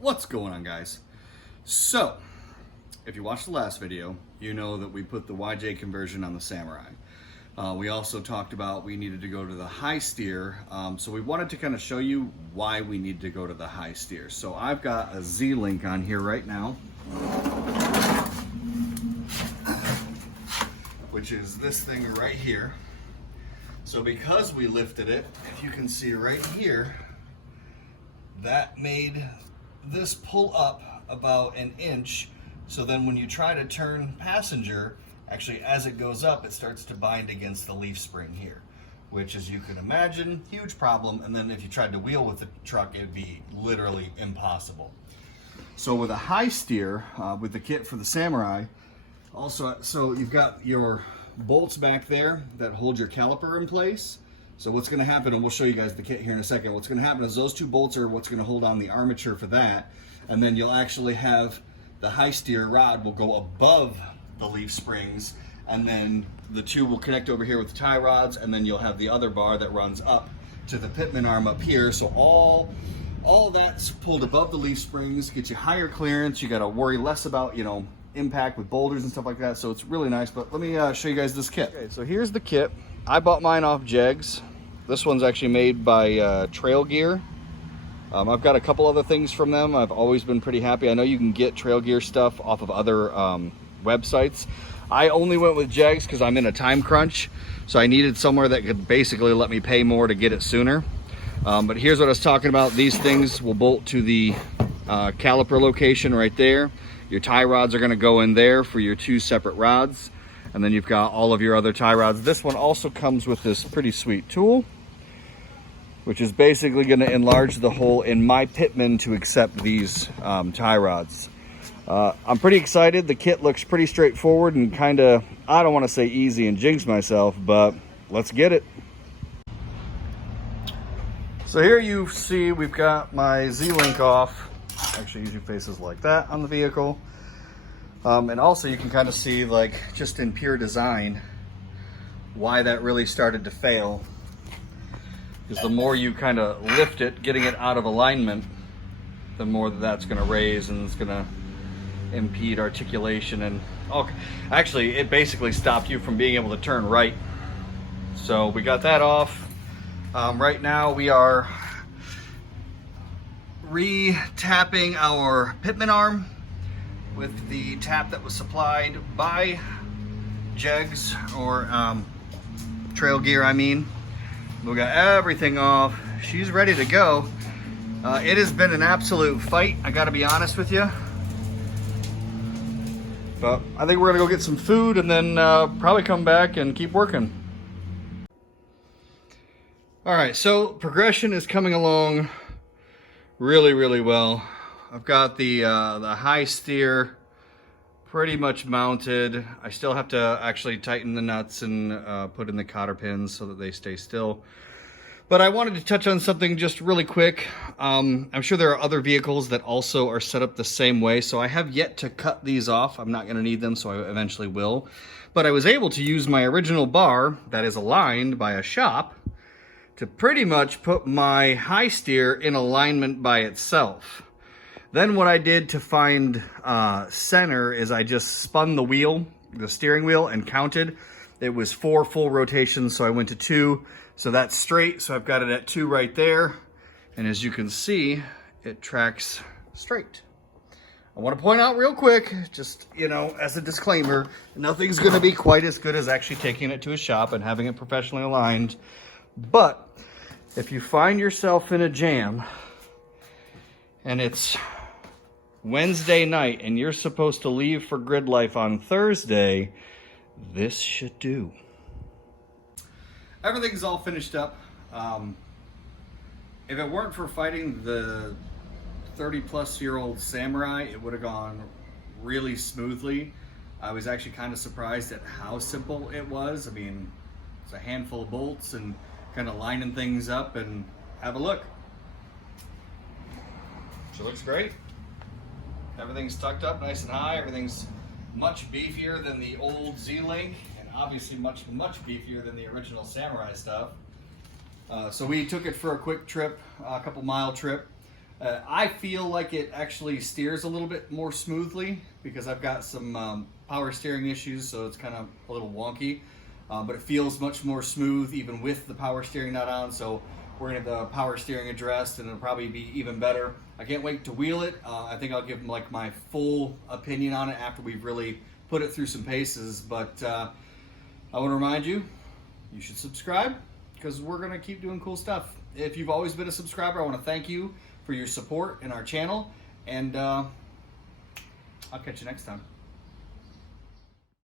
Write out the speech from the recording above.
What's going on, guys? So, if you watched the last video, you know that we put the YJ conversion on the Samurai. We also talked about we needed to go to the high steer, so we wanted to kind of show you why we need to go to the high steer. So I've got a Z-Link on here right now, which is this thing right here. So because we lifted it, if you can see right here, that made this pull up about an inch. So then when you try to turn passenger, actually as it goes up, it starts to bind against the leaf spring here, which, as you can imagine, huge problem. And then if you tried to wheel with the truck, it'd be literally impossible. So with a high steer, with the kit for the Samurai, also, so you've got your bolts back there that hold your caliper in place. So what's going to happen, and we'll show you guys the kit here in a second, what's going to happen is those two bolts are what's going to hold on the armature for that, and then you'll actually have the high steer rod will go above the leaf springs, and then the two will connect over here with the tie rods, and then you'll have the other bar that runs up to the pitman arm up here. So all that's pulled above the leaf springs, get you higher clearance. You got to worry less about, you know, impact with boulders and stuff like that. So it's really nice. But let me show you guys this kit. Okay, so here's the kit. I bought mine off Jegs. This one's actually made by Trail Gear. I've got a couple other things from them. I've always been pretty happy. I know you can get Trail Gear stuff off of other websites. I only went with Jegs because I'm in a time crunch. So I needed somewhere that could basically let me pay more to get it sooner. But here's what I was talking about. These things will bolt to the caliper location right there. Your tie rods are going to go in there for your two separate rods. And then you've got all of your other tie rods. This one also comes with this pretty sweet tool, which is basically going to enlarge the hole in my pitman to accept these tie rods. I'm pretty excited. The kit looks pretty straightforward and kind of, I don't want to say easy and jinx myself, but let's get it. So here you see we've got my Z-Link off. Actually usually faces like that on the vehicle. And also you can kind of see, like, just in pure design, why that really started to fail. Because the more you kind of lift it, getting it out of alignment, the more that's going to raise and it's going to impede articulation. And actually it basically stopped you from being able to turn right. So we got that off. Right now we are re-tapping our pitman arm with the tap that was supplied by Jegs, or Trail Gear, I mean. We got everything off. She's ready to go. It has been an absolute fight, I gotta be honest with you. But I think we're gonna go get some food and then probably come back and keep working. All right, so progression is coming along really, really well. I've got the high steer pretty much mounted. I still have to actually tighten the nuts and put in the cotter pins so that they stay still. But I wanted to touch on something just really quick. I'm sure there are other vehicles that also are set up the same way, so I have yet to cut these off. I'm not going to need them, so I eventually will. But I was able to use my original bar that is aligned by a shop to pretty much put my high steer in alignment by itself. Then what I did to find center is I just spun the wheel, the steering wheel, and counted. It was 4 full rotations, so I went to 2. So that's straight, so I've got it at 2 right there. And as you can see, it tracks straight. I want to point out real quick, just, you know, as a disclaimer, nothing's going to be quite as good as actually taking it to a shop and having it professionally aligned. But if you find yourself in a jam and it's Wednesday night and you're supposed to leave for Gridlife on Thursday, this should do. Everything's all finished up. If it weren't for fighting the 30-plus-year-old Samurai, it would have gone really smoothly. I was actually kind of surprised at how simple it was. I mean, it's a handful of bolts and kind of lining things up, and have a look. She looks great. Everything's tucked up nice and high. Everything's much beefier than the old Z-Link, and obviously much beefier than the original Samurai stuff. So we took it for a quick trip, a couple mile trip. I feel like it actually steers a little bit more smoothly because I've got some power steering issues, so it's kind of a little wonky. But it feels much more smooth even with the power steering nut on, so we're going to have the power steering addressed and it'll probably be even better. I can't wait to wheel it. I think I'll give like my full opinion on it after we've really put it through some paces, but I want to remind you, you should subscribe because we're going to keep doing cool stuff. If you've always been a subscriber, I want to thank you for your support in our channel, and I'll catch you next time.